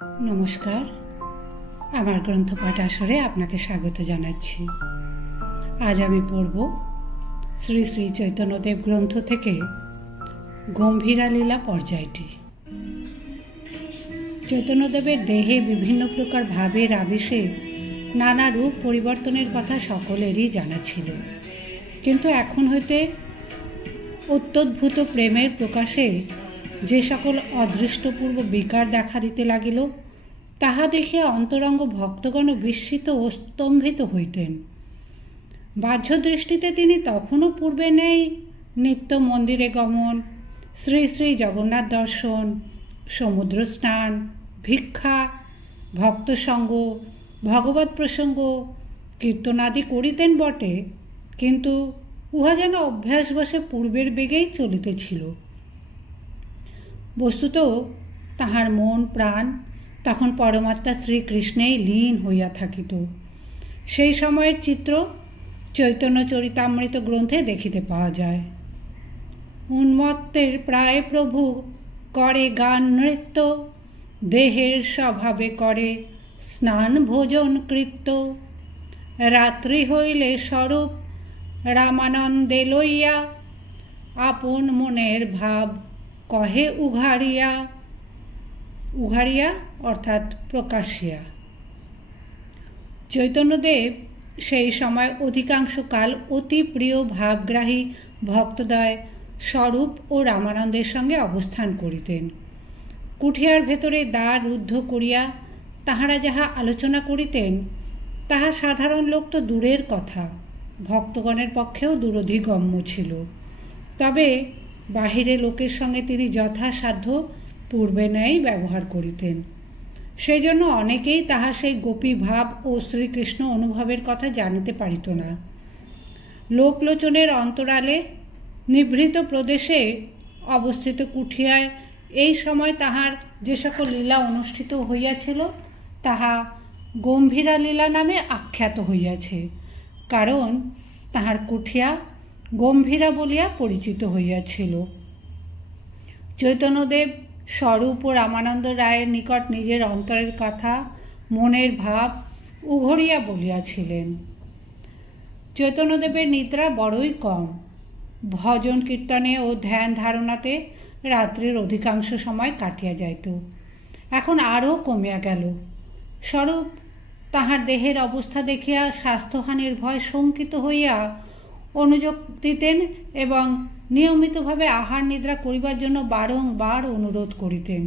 নমস্কার, আমার গ্রন্থপাঠ আসরে আপনাকে স্বাগত জানাচ্ছি। আজ আমি পড়ব শ্রী শ্রী চৈতন্যদেব গ্রন্থ থেকে গম্ভীরা লীলা পর্যায়টি। চৈতন্যদেবের দেহে বিভিন্ন প্রকার ভাবের আবেশে নানা রূপ পরিবর্তনের কথা সকলেরই জানা ছিল, কিন্তু এখন হইতে অত্যদ্ভুত প্রেমের প্রকাশে যে সকল অদৃষ্টপূর্ব বিকার দেখা দিতে লাগিল, তাহা দেখিয়া অন্তরঙ্গ ভক্তগণ বিস্মিত ও স্তম্ভিত হইতেন। বাহ্য দৃষ্টিতে তিনি তখনও পূর্বে নেই নিত্য মন্দিরে গমন, শ্রী শ্রী জগন্নাথ দর্শন, সমুদ্র স্নান, ভিক্ষা, ভক্তসঙ্গ, ভগবৎ প্রসঙ্গ, কীর্তনাদি করিতেন বটে, কিন্তু উহা যেন অভ্যাসবশে পূর্বের বেগেই চলিতেছিল। বস্তুত তাহার মন প্রাণ তখন পরমাত্মা শ্রীকৃষ্ণেই লীন হইয়া থাকিত। সেই সময়ের চিত্র চৈতন্য চরিতামৃত গ্রন্থে দেখিতে পাওয়া যায়। উন্মত্তের প্রায় প্রভু করে গান নৃত্য, দেহের স্বভাবে করে স্নান ভোজন কৃত্য। রাত্রি হইলে স্বরূপ রামানন্দে লইয়া, আপন মনের ভাব কহে উঘাড়িয়া। উঘাড়িয়া অর্থাৎ প্রকাশিয়া। চৈতন্যদেব সেই সময় অধিকাংশ কাল অতি প্রিয় ভাবগ্রাহী ভক্তদ্বয় স্বরূপ ও রামানন্দের সঙ্গে অবস্থান করিতেন। কুঠিয়ার ভেতরে দ্বার রুদ্ধ করিয়া তাহারা যাহা আলোচনা করিতেন, তাহা সাধারণ লোক তো দূরের কথা, ভক্তগণের পক্ষেও দূরধিগম্য ছিল। তবে বাহিরে লোকের সঙ্গে তিনি যথাসাধ্য পূর্বে ন্যায় ব্যবহার করিতেন। সেই জন্য অনেকেই তাহা সেই গোপী ভাব ও শ্রীকৃষ্ণ অনুভবের কথা জানিতে পারিত না। লোকলোচনের অন্তরালে নিভৃত প্রদেশে অবস্থিত কুঠিয়ায় এই সময় তাহার যে সকল লীলা অনুষ্ঠিত হইয়াছিল, তাহা গম্ভীরা লীলা নামে আখ্যাত হইয়াছে, কারণ তাহার কুঠিয়া গম্ভীরা বলিয়া পরিচিত হইয়াছিল। চৈতন্যদেব স্বরূপ ও রামানন্দ রায়ের নিকট নিজের অন্তরের কথা, মনের ভাব উঘড়িয়া বলিয়াছিলেন। চৈতন্যদেবের নিদ্রা বড়ই কম। ভজন কীর্তনে ও ধ্যান ধারণাতে রাত্রির অধিকাংশ সময় কাটিয়া যাইত। এখন আরও কমিয়া গেল। স্বরূপ তাহার দেহের অবস্থা দেখিয়া স্বাস্থ্যহানির ভয় শঙ্কিত হইয়া অনুযোগ দিতেন এবং নিয়মিতভাবে আহার নিদ্রা করিবার জন্য বারংবার অনুরোধ করিতেন।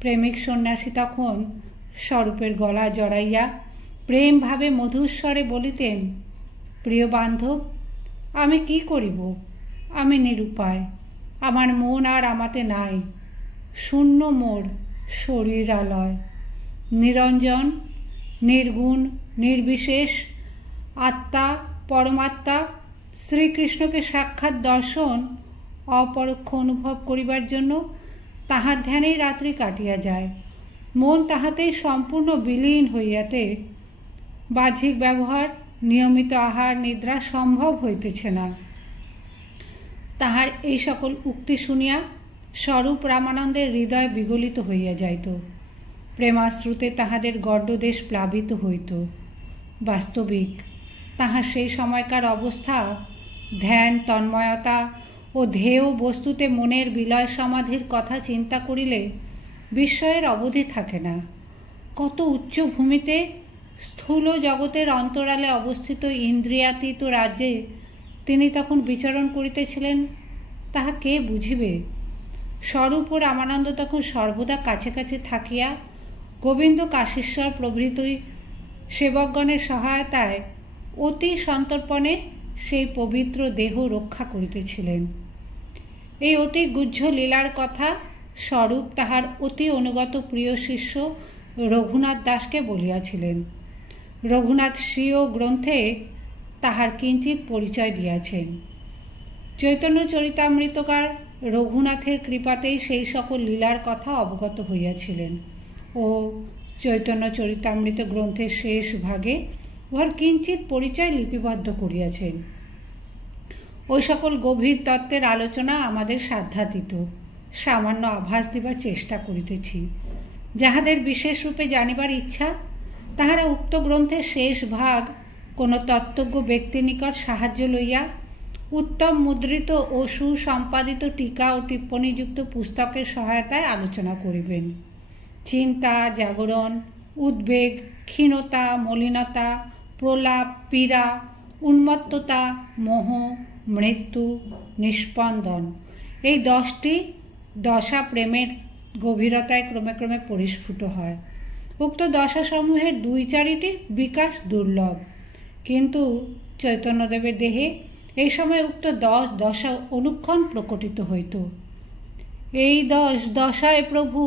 প্রেমিক সন্ন্যাসী তখন স্বরূপের গলা জড়াইয়া প্রেমভাবে মধুস্বরে বলিতেন, প্রিয় বান্ধব, আমি কি করিব? আমি নিরুপায়, আমার মন আর আমাতে নাই, শূন্য মোর শরীরালয়, নিরঞ্জন, নির্গুণ, নির্বিশেষ আত্মা, পরমাত্মা শ্রীকৃষ্ণকে সাক্ষাৎ দর্শন, অপরোক্ষ অনুভব করিবার জন্য তাহার ধ্যানেই রাত্রি কাটিয়া যায়। মন তাহাতেই সম্পূর্ণ বিলীন হইয়াতে বাহ্যিক ব্যবহার, নিয়মিত আহার নিদ্রা সম্ভব হইতেছে না। তাহার এই সকল উক্তি শুনিয়া স্বরূপ রামানন্দের হৃদয় বিগলিত হইয়া যাইত। প্রেমাশ্রুতে তাহাদের গর্ডদেশ প্লাবিত হইত। বাস্তবিক তাহার সেই সময়কার অবস্থা ধ্যান, তন্ময়তা ও ধ্যেয় বস্তুতে মনের বিলয় সমাধির কথা চিন্তা করিলে বিস্ময়ের অবধি থাকে না। কত উচ্চ ভূমিতে স্থূল জগতের অন্তরালে অবস্থিত ইন্দ্রিয়াতীত রাজ্যে তিনি তখন বিচরণ করিতেছিলেন, তাহা কে বুঝিবে? স্বরূপ ও রামানন্দ তখন সর্বদা কাছে কাছে থাকিয়া গোবিন্দ, কাশীশ্বর প্রভৃতি সেবকগণের সহায়তায় অতি সন্তর্পণে সেই পবিত্র দেহ রক্ষা করিতেছিলেন। এই অতি গুহ্য লীলার কথা স্বরূপ তাহার অতি অনুগত প্রিয় শিষ্য রঘুনাথ দাসকে বলিয়াছিলেন। রঘুনাথ স্বীয় গ্রন্থে তাহার কিঞ্চিত পরিচয় দিয়াছেন। চৈতন্য চরিতামৃতকার রঘুনাথের কৃপাতেই সেই সকল লীলার কথা অবগত হইয়াছিলেন ও চৈতন্য চরিতামৃত গ্রন্থের শেষ ভাগে উহার কিঞ্চিত পরিচয় লিপিবদ্ধ করিয়াছেন। ওই সকল গভীর তত্ত্বের আলোচনা আমাদের সাধ্যাতীত, সামান্য আভাস দিবার চেষ্টা করিতেছি। যাহাদের বিশেষ রূপে জানিবার ইচ্ছা, তাহারা উক্ত গ্রন্থের শেষ ভাগ কোনো তত্ত্বজ্ঞ ব্যক্তির নিকট সাহায্য লইয়া উত্তম মুদ্রিত ও সুসম্পাদিত টিকা ও টিপ্পণীযুক্ত পুস্তকের সহায়তায় আলোচনা করিবেন। চিন্তা, জাগরণ, উদ্বেগ, ক্ষীণতা, মলিনতা, প্রলাপ, পীড়া, উন্মত্ততা, মোহ, মৃত্যু, নিস্পন্দন, এই 10টি দশা প্রেমের গভীরতায় ক্রমে ক্রমে পরিস্ফুট হয়। উক্ত দশাসমূহের 2-4টি বিকাশ দুর্লভ, কিন্তু চৈতন্যদেবের দেহে এই সময় উক্ত 10 দশা অনুক্ষণ প্রকটিত হইত। এই 10 দশায় প্রভু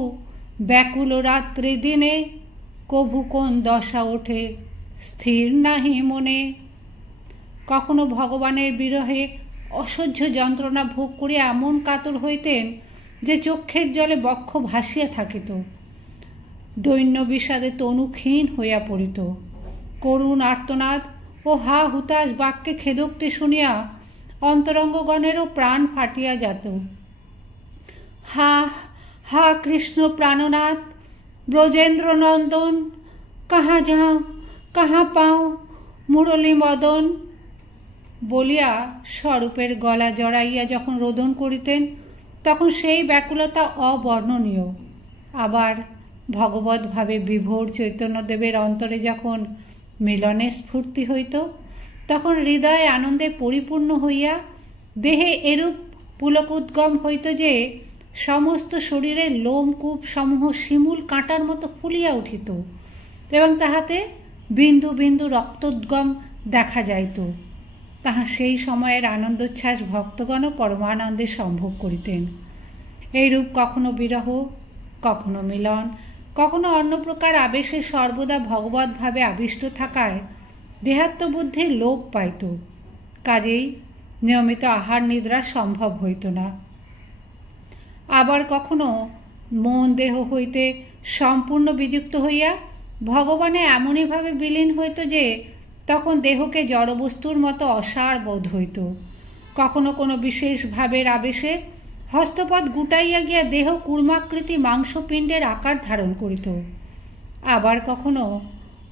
ব্যাকুল রাত্রি দিনে, কভু কোন দশা ওঠে স্থির নাহি মনে। কখনো ভগবানের বিরহে অসহ্য যন্ত্রণা ভোগ করিয়া এমন কাতর হইতেন যে চক্ষের জলে বক্ষ ভাসিয়া থাকিত। দৈন্য বিষাদে তনু ক্ষীণ হইয়া পড়িত। করুণ আর্তনাদ ও হা হুতাশ বাক্যে খেদোক্তি শুনিয়া অন্তরঙ্গগণেরও প্রাণ ফাটিয়া যেত। হা হা কৃষ্ণ প্রাণনাথ, ব্রজেন্দ্র নন্দন, কাহা যাও কাহা পাও মুরলী মদন বলিয়া স্বরূপের গলা জড়াইয়া যখন রোদন করিতেন, তখন সেই ব্যাকুলতা অবর্ণনীয়। আবার ভগবদ্ভাবে বিভোর চৈতন্যদেবের অন্তরে যখন মিলনের স্ফূর্তি হইত, তখন হৃদয় আনন্দে পরিপূর্ণ হইয়া দেহে এরূপ পুলকোদ্গম হইত যে সমস্ত শরীরের লোমকূপ সমূহ শিমুল কাঁটার মতো ফুলিয়া উঠিত এবং তাহাতে বিন্দু বিন্দু রক্তোদ্গম দেখা যাইত। তাহা সেই সময়ের আনন্দোচ্ছ্বাস ভক্তগণও পরমানন্দে সম্ভোগ করিতেন। এইরূপ কখনো বিরহ, কখনো মিলন, কখনো অন্য প্রকার আবেশে সর্বদা ভগবদ্ভাবে আবিষ্ট থাকায় দেহাত্মবুদ্ধির লোপ পাইত। কাজেই নিয়মিত আহার নিদ্রা সম্ভব হইত না। আবার কখনো মন দেহ হইতে সম্পূর্ণ বিযুক্ত হইয়া ভগবানে এমনইভাবে বিলীন হইত যে তখন দেহকে জড়বস্তুর মতো অসার বোধ হইত। কখনো কোনো বিশেষ ভাবের আবেশে হস্তপদ গুটাইয়া গিয়া দেহ কূর্মাকৃতি মাংসপিণ্ডের আকার ধারণ করিত। আবার কখনো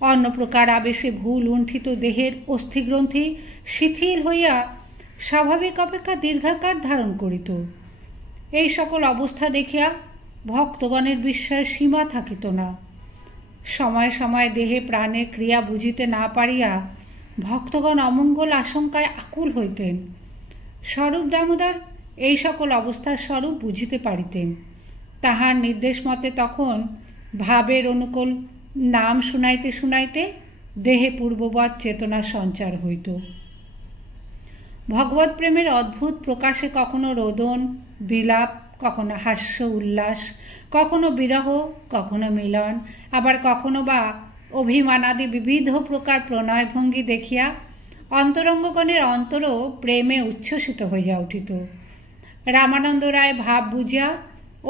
অন্য প্রকার আবেশে ভুল লুণ্ঠিত দেহের অস্থিগ্রন্থি শিথিল হইয়া স্বাভাবিক অপেক্ষা দীর্ঘাকার ধারণ করিত। এই সকল অবস্থা দেখিয়া ভক্তগণের বিস্ময়ের সীমা থাকিত না। সময় সময় দেহে প্রাণের ক্রিয়া বুঝিতে না পারিয়া ভক্তগণ অমঙ্গল আশঙ্কায় আকুল হইতেন। স্বরূপ দামোদর এই সকল অবস্থার স্বরূপ বুঝিতে পারিতেন। তাহার নির্দেশ মতে তখন ভাবের অনুকূল নাম শুনাইতে শুনাইতে দেহে পূর্ববৎ চেতনার সঞ্চার হইত। ভগবৎ প্রেমের অদ্ভুত প্রকাশে কখনো রোদন, বিলাপ, কখনো হাস্য উল্লাস, কখনো বিরহ, কখনো মিলন, আবার কখনো বা অভিমানাদি বিবিধ প্রকার প্রণয়ভঙ্গি দেখিয়া অন্তরঙ্গগণের অন্তরও প্রেমে উচ্ছ্বসিত হইয়া উঠিত। রামানন্দ রায় ভাব বুঝিয়া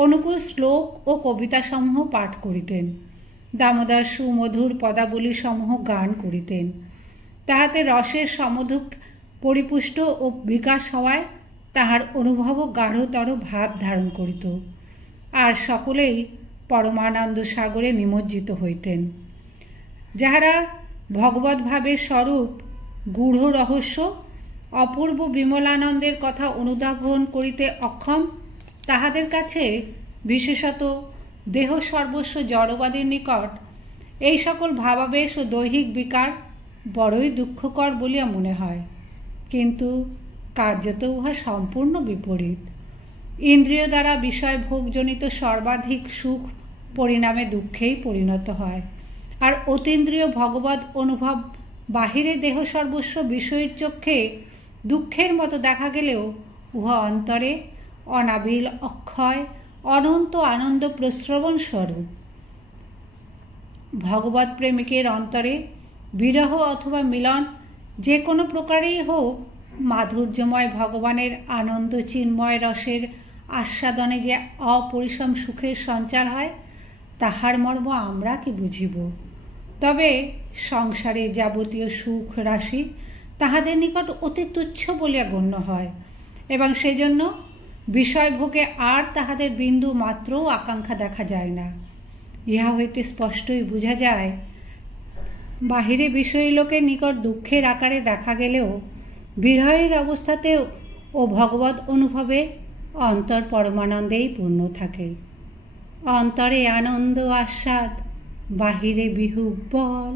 অনুকূল শ্লোক ও কবিতাসমূহ পাঠ করিতেন। দামোদর সুমধুর পদাবলী সমূহ গান করিতেন। তাহাতে রসের সমধুক পরিপুষ্ট ও বিকাশ হওয়ায় তাহার অনুভবও গাঢ়তর ভাব ধারণ করিত। আর সকলেই পরমানন্দ সাগরে নিমজ্জিত হইতেন। যাহারা ভগবত ভাবের স্বরূপ গূঢ় রহস্য অপূর্ব বিমলানন্দের কথা অনুধাবন করিতে অক্ষম, তাহাদের কাছে বিশেষত দেহ সর্বস্ব জড়বাদীর নিকট এই সকল ভাবাবেশ ও দৈহিক বিকার বড়ই দুঃখকর বলিয়া মনে হয়। কিন্তু কার্যত উহা সম্পূর্ণ বিপরীত। ইন্দ্রিয় দ্বারা বিষয় ভোগজনিত সর্বাধিক সুখ পরিণামে দুঃখেই পরিণত হয়, আর অতীন্দ্রিয় ভগবৎ অনুভব বাহিরে দেহ সর্বস্ব বিষয়ের চক্ষে দুঃখের মতো দেখা গেলেও উহা অন্তরে অনাবিল অক্ষয় অনন্ত আনন্দ প্রস্রবণ স্বরূপ। ভগবৎ প্রেমিকের অন্তরে বিরহ অথবা মিলন যে কোনো প্রকারেই হোক, মাধুর্যময় ভগবানের আনন্দ চিন্ময় রসের আস্বাদনে যে অপরিসম সুখের সঞ্চার হয়, তাহার মর্ম আমরা কি বুঝিব? তবে সংসারে যাবতীয় সুখ রাশি তাহাদের নিকট অতি তুচ্ছ বলিয়া গণ্য হয় এবং সেজন্য বিষয়ভোগে আর তাহাদের বিন্দু মাত্রও আকাঙ্ক্ষা দেখা যায় না। ইহা হইতে স্পষ্টই বোঝা যায়, বাহিরে বিষয়ী লোকের নিকট দুঃখের আকারে দেখা গেলেও বিরহের অবস্থাতেও ও ভগবৎ অনুভবে অন্তর পরমানন্দেই পূর্ণ থাকে। অন্তরে আনন্দ আস্বাদ, বাহিরে বিহুব বল।